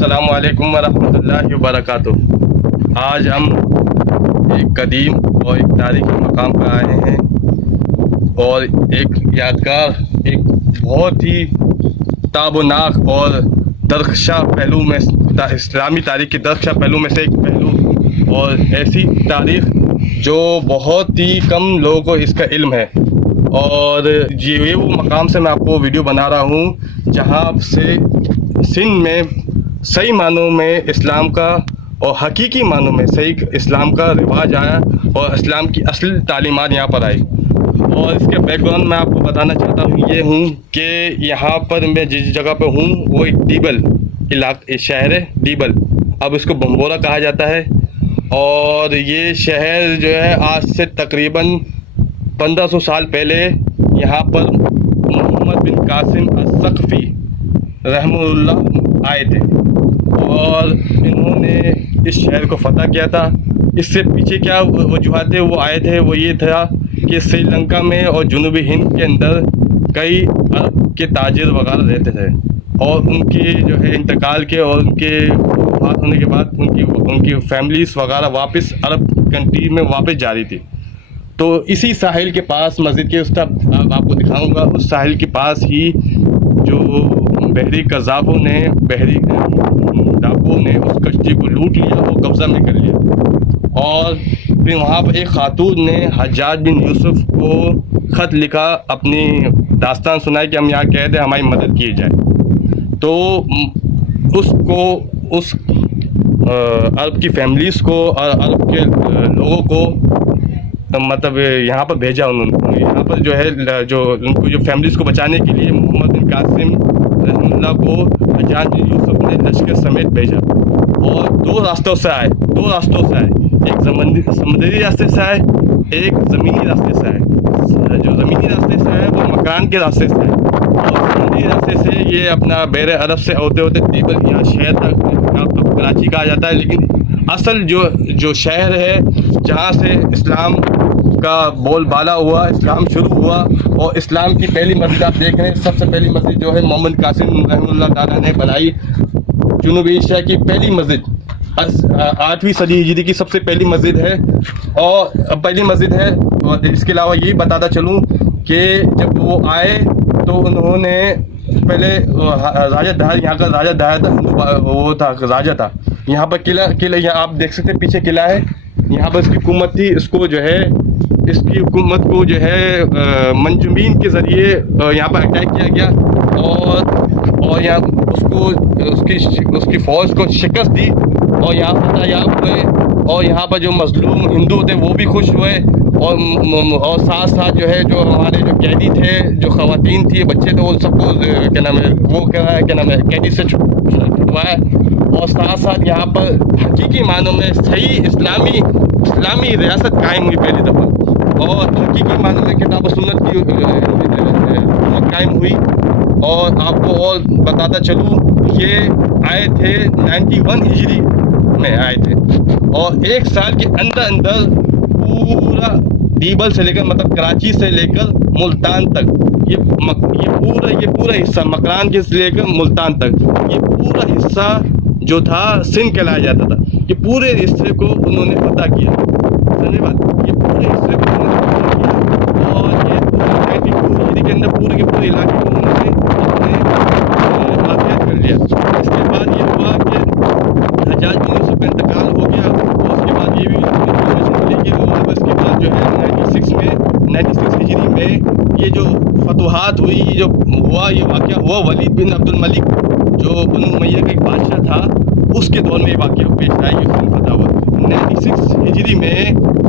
السلام علیکم ورحمۃ اللہ وبرکاتہ۔ آج ہم ایک قدیم اور ایک تاریخی مقام پر آئے ہیں اور ایک یادگار، ایک بہت ہی تابناک اور درخشاں پہلو میں، اسلامی تاریخ کے درخشاں پہلو میں سے ایک پہلو، اور ایسی تاریخ جو بہت ہی کم لوگوں کو اس کا علم ہے۔ اور یہ وہ مقام سے میں آپ کو ویڈیو بنا رہا ہوں جہاں سے سندھ میں صحیح معنوں میں اسلام کا اور حقیقی معنوں میں صحیح اسلام کا رواج آیا اور اسلام کی اصل تعلیمات یہاں پر آئی۔ اور اس کے بیک گراؤنڈ میں آپ کو بتانا چاہتا ہوں کہ یہاں پر میں جس جگہ پہ ہوں وہ ایک ڈیبل علاقہ شہر ہے، ڈیبل، اب اس کو بمبورا کہا جاتا ہے۔ اور یہ شہر جو ہے آج سے تقریباً 1500 سال پہلے یہاں پر محمد بن قاسم الثقفی رحمہ اللہ آئے تھے اور انہوں نے اس شہر کو فتح کیا تھا۔ اس سے پیچھے کیا وجوہات تھے وہ آئے تھے، وہ یہ تھا کہ سری لنکا میں اور جنوبی ہند کے اندر کئی عرب کے تاجر وغیرہ رہتے تھے اور ان کے جو ہے انتقال کے اور ان کے وفات ہونے کے بعد ان کی فیملیز وغیرہ واپس عرب کنٹری میں واپس جا رہی تھی۔ تو اسی ساحل کے پاس مسجد کے اس طرف آپ کو دکھاؤں گا، اس ساحل کے پاس ہی جو بحری قذافوں نے، بحری ڈاکوؤں نے اس کشتی کو لوٹ لیا اور قبضہ میں کر لیا۔ اور پھر وہاں پر ایک خاتون نے حجاج بن یوسف کو خط لکھا، اپنی داستان سنائی کہ ہم یہاں قید ہیں، ہماری مدد کی جائے۔ تو اس عرب کی فیملیز کو اور عرب کے لوگوں کو مطلب یہاں پر بھیجا انہوں نے، یہاں پر جو ہے ان کو جو فیملیز کو بچانے کے لیے محمد بن قاسم رحمہ اللہ کو حجاج بن یوسف نے لشکر سمیت بھیجا۔ اور دو راستوں سے آئے، ایک سمندری راستے سے آئے، ایک زمینی راستے سے آئے۔ جو زمینی راستے سے آئے وہ مکران کے راستے سے آئے اور سمندری راستے سے یہ اپنا بحر عرب سے ہوتے ہوتے ڈیبل یہاں شہر تک کراچی کہا جاتا ہے، لیکن اصل جو شہر ہے جہاں سے اسلام کا بول بالا ہوا، اسلام شروع ہوا اور اسلام کی پہلی مسجد آپ دیکھ رہے ہیں، سب سے پہلی مسجد جو ہے محمد قاسم رحمہ اللہ تعالیٰ نے بنائی، جنوبی ایشیا کی پہلی مسجد، 8ویں صدی ہجری کی سب سے پہلی مسجد ہے اور اس کے علاوہ یہ بتاتا چلوں کہ جب وہ آئے تو انہوں نے پہلے راجہ دھار، یہاں کا راجہ دھار تھا، وہ تھا راجہ تھا، یہاں پر قلعہ یہاں آپ دیکھ سکتے ہیں، پیچھے قلعہ ہے، یہاں پر اس کی حکومت تھی، اس کی حکومت کو جو ہے منجمین کے ذریعے یہاں پر اٹیک کیا گیا اور یہاں اس کی فوج کو شکست دی اور یہاں فتح یاب ہوئے، اور یہاں پر جو مظلوم ہندو تھے وہ بھی خوش ہوئے اور ساتھ ساتھ جو ہے جو ہمارے جو قیدی تھے، جو خواتین تھی، بچے تھے، وہ سب کو قیدی سے چھٹوایا اور ساتھ ساتھ یہاں پر حقیقی معنوں میں صحیح اسلامی ریاست قائم ہوئی پہلی دفعہ، اور حقیقی معنوں میں کتاب و سنت کی حکومت قائم ہوئی۔ اور آپ کو اور بتاتا چلوں یہ آئے تھے 91 ہجری میں آئے تھے اور ایک سال کے اندر پورا ڈیبل سے لے کر مطلب کراچی سے لے کر ملتان تک، یہ پورا حصہ مکران کے سے لے کر ملتان تک، یہ پورا حصہ جو تھا سندھ کہلایا جاتا تھا، یہ پورے حصے کو انہوں نے فتح کیا، سمجھے بات، یہ پورے حصے کو انہوں نے فتح کیا اور یہ پورے 92 ہجری کے اندر پورے کے پورے علاقے کو انہوں نے آزاد کر لیا۔ اس کے بعد یہ ہوا کہ حجاج بن یوسف کا انتقال ہو گیا اور اس کے بعد یہ بھی ملی کہ اس کے بعد جو ہے 96 ہجری میں یہ جو فتوحات ہوئی، یہ جو ہوا، یہ واقعہ ہوا ولید بن عبد الملک جو بنو امیہ کا ایک بادشاہ تھا، اس کے دور میں یہ واقعہ پیش آیا، یہ فتح ہوا۔ 96 ہجری میں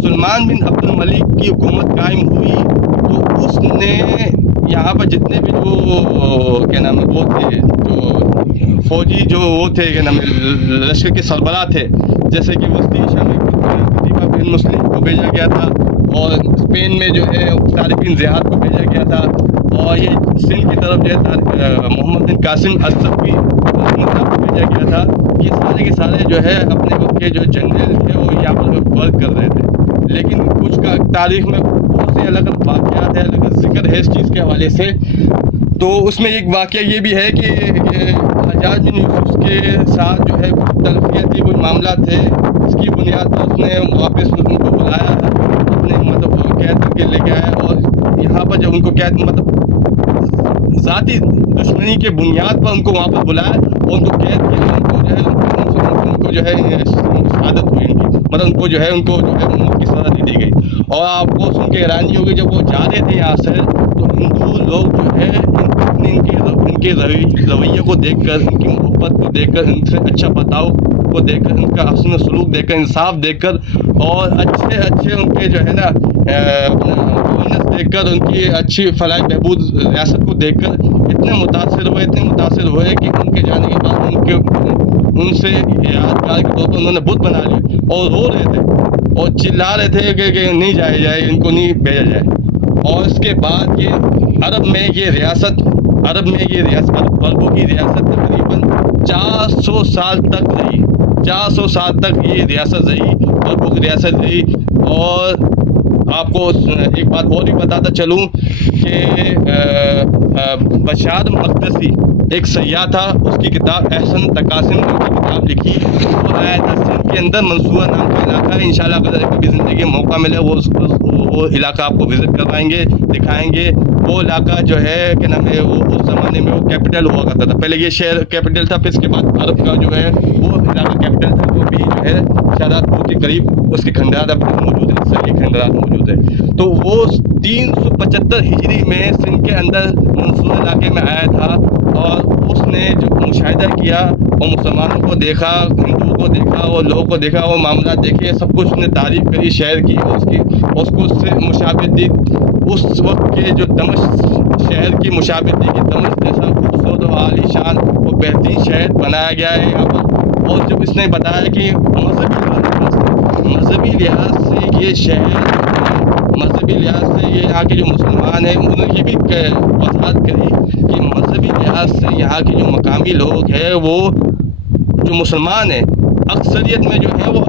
سلمان بن عبد الملک کی حکومت قائم ہوئی تو اس نے یہاں پر جتنے بھی جو کیا نام ہے وہ تھے، جو فوجی جو وہ تھے کیا نام ہے لشکر کے سربراہ تھے، جیسے کہ وسطی ایشیا میں خلیفہ بن مسلم کو بھیجا گیا تھا اور اسپین میں جو ہے طارق بن زیاد کو بھیجا گیا تھا، اور یہ سندھ کی طرف جو ہے محمد بن قاسم الثقفی کو بھیجا گیا تھا۔ یہ سارے کے سارے جو ہے اپنے وقت کے جو جنرل تھے وہ یہاں پر ورک کر رہے تھے، لیکن کچھ کا تاریخ میں بہت سے الگ الگ واقعات ہیں، الگ ذکر ہے اس چیز کے حوالے سے۔ تو اس میں ایک واقعہ یہ بھی ہے کہ حجاج بن یوسف کے ساتھ جو ہے کچھ تلفیتی کوئی معاملات تھے، اس کی بنیاد پر اس نے واپس ان کو بلایا، اپنے مطلب قید کر کے لے کے آیا، اور یہاں پر جب ان کو قید مطلب ذاتی دشمنی کے بنیاد پر ان کو وہاں پر بلایا اور ان کو قید کیا، ان کو جو ہے شہادت ہوئی ان کی، مطلب ان کو جو ہے موت کی سزا دی گئی۔ اور آپ کو سن کے حیرانی ہوگی، جب وہ جا رہے تھے یہاں سے تو ہندو لوگ جو ہے ان کے رویے کو دیکھ کر، ان کی محبت کو دیکھ کر، ان سے اچھا برتاؤ کو دیکھ کر، ان کا حسن سلوک دیکھ کر، انصاف دیکھ کر، اور اچھے ان کے جو ہے نا گورننس دیکھ کر، ان کی اچھی فلاح بہبود ریاست کو دیکھ کر اتنے متاثر ہوئے کہ ان کے جانے کے بعد ان سے یادگار کے طور پر انہوں نے بت بنا لیا اور رو رہے تھے اور چلا رہے تھے کہ نہیں جائے ان کو نہیں بھیجا جائے۔ اور اس کے بعد یہ عرب میں یہ ریاست عربوں کی ریاست تقریباً 400 سال تک رہی، 400 سال تک یہ ریاست رہی، عربوں کی ریاست رہی۔ اور آپ کو ایک بات اور بھی بتاتا چلوں کہ بشار مقدسی ایک سیاح تھا، اس کی کتاب احسن تقاسم کی کتاب لکھی، وہ آیا تھا سندھ کے اندر، منصورہ نام کا علاقہ ہے، انشاءاللہ اگر کبھی زندگی میں موقع ملے وہ علاقہ آپ کو وزٹ کروائیں گے، دکھائیں گے۔ وہ علاقہ جو ہے کہ نام ہے، وہ اس زمانے میں وہ کیپٹل ہوا کرتا تھا، پہلے یہ شہر کیپٹل تھا، پھر اس کے بعد عرب کا جو ہے وہ علاقہ کیپٹل تھا، وہ بھی جو ہے شہزاد پور کے قریب اس کے کھنڈرات اب موجود ہے، صحیح کھنڈرات موجود ہے۔ تو وہ 375 ہجری میں سندھ کے اندر منصورہ علاقے میں آیا تھا، اور اس نے جو مشاہدہ کیا اور مسلمانوں کو دیکھا، ہندوؤں کو دیکھا اور لوگوں کو دیکھا، وہ معاملات دیکھے، سب کچھ نے تعریف کری شہر کی، اور اس کو اس سے مشابہت دی، اس وقت کے جو دمشق شہر کی مشابہت دی کہ دمشق جیسا خوبصورت و عالی شان اور بہترین شہر بنایا گیا ہے یہاں پر۔ اور جب اس نے بتایا کہ مذہبی لحاظ سے یہ شہر، مذہبی لحاظ سے یہ یہاں کے جو مسلمان ہیں، انہوں نے یہ بھی وضاحت کری کہ مذہبی لحاظ سے یہاں کے جو مقامی لوگ ہیں، وہ جو مسلمان ہیں اکثریت میں جو ہے وہ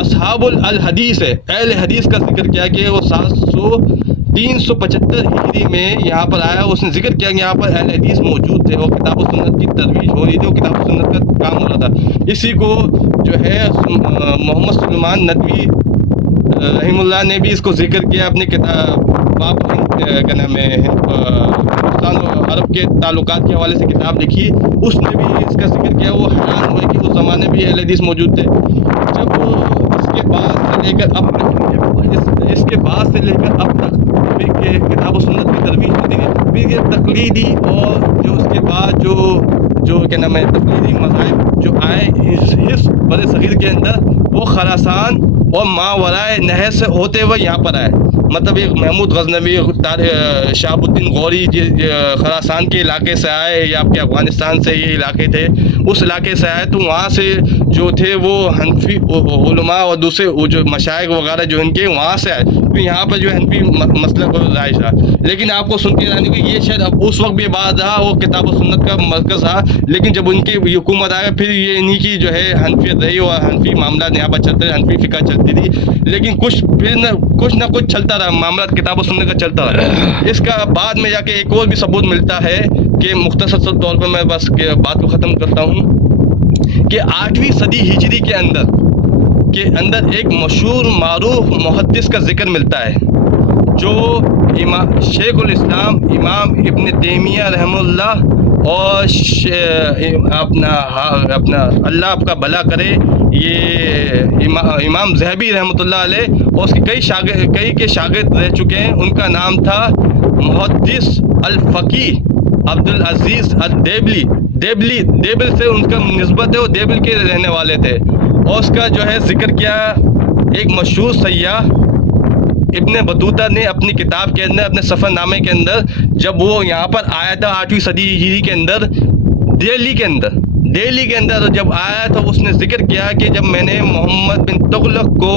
اصحاب الحدیث ہے، اہل حدیث کا ذکر کیا کہ وہ 375 ہجری میں یہاں پر آیا، اس نے ذکر کیا کہ یہاں پر اہل حدیث موجود تھے اور کتاب و سنت کی ترویج ہو رہی تھی اور کتاب و سنت کا کام ہو رہا تھا۔ اسی کو جو ہے محمد سلیمان ندوی رحم اللہ نے بھی اس کو ذکر کیا اپنی کتاب کا نام ہے ہندوستان اور عرب کے تعلقات کے حوالے سے کتاب لکھی، اس نے بھی اس کا ذکر کیا۔ وہ حیران ہوئے کہ اس زمانے میں اہل حدیث موجود تھے۔ جب اس کے بعد سے لے کر اب تک کتاب و سنت کی ترویج ہوتی ہے، پھر یہ تقلیدی اور جو اس کے بعد جو کیا نام ہے تقلیدی مذاہب جو آئے اس بر صغیر کے اندر، وہ خراسان اور ماورائے نہر سے ہوتے ہوئے یہاں پر آئے۔ مطلب ایک محمود غزنوی، شہاب الدین غوری خراسان کے علاقے سے آئے، یا آپ کے افغانستان سے یہ علاقے تھے، اس علاقے سے آئے، تو وہاں سے جو تھے وہ حنفی علماء اور دوسرے جو مشائخ وغیرہ جو ان کے وہاں سے آئے، تو یہاں پر جو حنفی مسلک رائج رہا۔ لیکن آپ کو سن کے جانے کہ یہ شاید اب اس وقت بھی بعد رہا، وہ کتاب و سنت کا مرکز رہا، لیکن جب ان کی حکومت آیا پھر یہ انہی کی جو ہے حنفیت رہی اور حنفی معاملات یہاں پر چلتے رہے، حنفی فقہ چلتی تھی، لیکن کچھ نہ کچھ چلتا رہا، معاملات کتاب و سنت کا چلتا رہا۔ اس کا بعد میں جا کے ایک اور بھی ثبوت ملتا ہے کہ مختصر طور پر میں بس بات کو ختم کرتا ہوں کہ 8ویں صدی ہجری کے اندر ایک مشہور معروف محدث کا ذکر ملتا ہے، جو شیخ الاسلام امام ابن تیمیہ رحمہ اللہ اور اپنا اللہ آپ کا بھلا کرے، یہ امام ذہبی رحمۃ اللہ علیہ اور اس کے کئی کے شاگرد رہ چکے ہیں۔ ان کا نام تھا محدث الفقیہ عبدالعزیز الدیبلی۔ دیبل سے ان کا نسبت ہے، وہ دیبل کے رہنے والے تھے، اور اس کا جو ہے ذکر کیا ایک مشہور سیاح ابن بطوطہ نے اپنی کتاب کے اندر، اپنے سفر نامے کے اندر، جب وہ یہاں پر آیا تھا 8ویں صدی ہجری کے اندر، دہلی کے اندر جب آیا تو اس نے ذکر کیا کہ جب میں نے محمد بن تغلق کو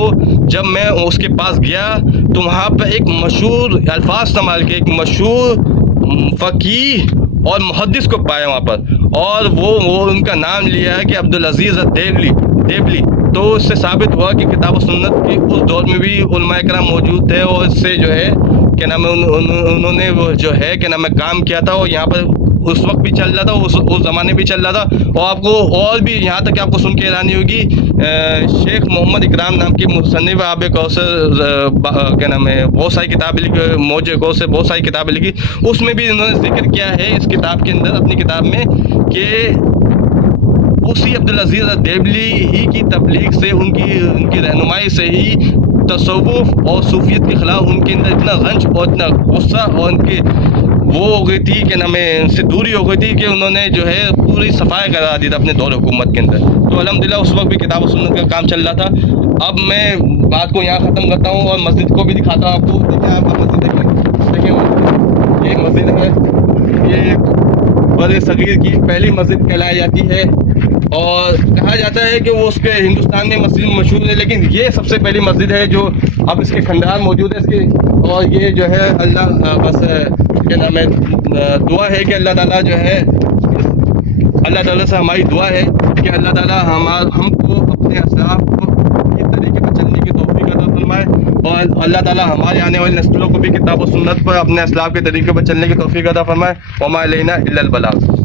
جب میں اس کے پاس گیا تو وہاں پہ ایک مشہور الفاظ استعمال کیے، ایک مشہور فقیہ اور محدث کو پایا وہاں پر، اور وہ ان کا نام لیا ہے کہ عبدالعزیز دیبلی۔ تو اس سے ثابت ہوا کہ کتاب و سنت کی اس دور میں بھی علماء کرام موجود تھے، اور اس سے جو ہے کیا نام ہے انہوں نے وہ جو ہے کیا نام ہے کام کیا تھا، اور یہاں پر اس وقت بھی چل رہا تھا, اس زمانے بھی چل رہا تھا. اور آپ کو اور بھی یہاں تک کہ آپ کو سن کے حیرانی ہوگی, شیخ محمد اکرام نام کے مصنف آب کوثر کیا نام ہے, بہت ساری کتابیں لکھی, موج کوثر بہت ساری کتابیں لکھی, اس میں بھی انہوں نے ذکر کیا ہے اس کتاب کے اندر, اپنی کتاب میں, کہ اسی عبدالعزیز الدیلوی ہی کی تبلیغ سے, ان کی رہنمائی سے ہی تصوف اور صوفیت کے خلاف ان کے اندر اتنا رنج اور اتنا غصہ اور ان کے وہ ہو گئی تھی کہ نام ان سے دوری ہو گئی تھی کہ انہوں نے جو ہے پوری صفائی کرا دی تھا اپنے دور حکومت کے اندر. تو الحمدللہ اس وقت بھی کتاب و سنت کا کام چل رہا تھا. اب میں بات کو یہاں ختم کرتا ہوں اور مسجد کو بھی دکھاتا ہوں آپ کو. دیکھیں آپ مسجد دیکھیں, یہ مسجد ہے, یہ بر صغیر کی پہلی مسجد کہلائی جاتی ہے, اور کہا جاتا ہے کہ وہ اس کے ہندوستان میں مسجد مشہور ہے, لیکن یہ سب سے پہلی مسجد ہے جو اب اس کے کھنڈرات موجود ہے اس کے. اور یہ جو ہے اللہ بس کیا نام ہے, دعا ہے کہ اللہ تعالیٰ جو ہے, اللہ تعالیٰ سے ہماری دعا ہے کہ اللہ تعالیٰ ہم کو اپنے اسلاف کے طریقے پر چلنے کی توفیق عطا فرمائے, اور اللہ تعالیٰ ہمارے آنے والی نسلوں کو بھی کتاب و سنت پر اپنے اسلاف کے طریقے پر چلنے کی توفیق عطا فرمائے. وما علینا الا البلاغ.